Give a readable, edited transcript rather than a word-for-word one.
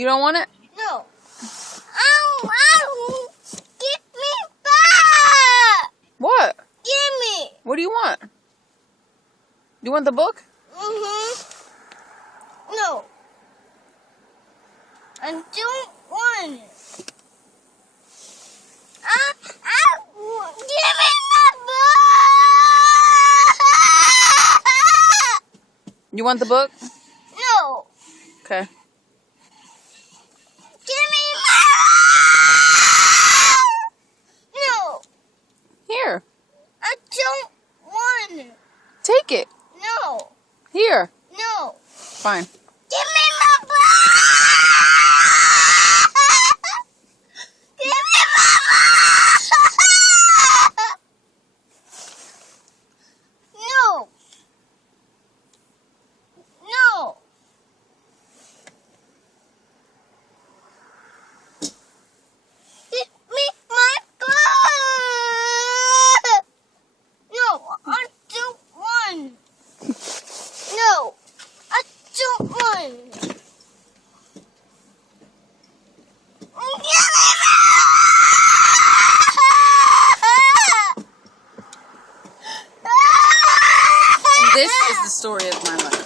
You don't want it? No. Ow! Give me back! What? Give me! What do you want? You want the book? No. I don't want it. Give me my book! You want the book? No. Okay. Give me my No. Here. I don't want it. Take it. No. Here. No. Fine. Give me my book! Give me my book! No. No. Give me my book! No, I don't want. No, I don't want. Give me my And this is the story of my life.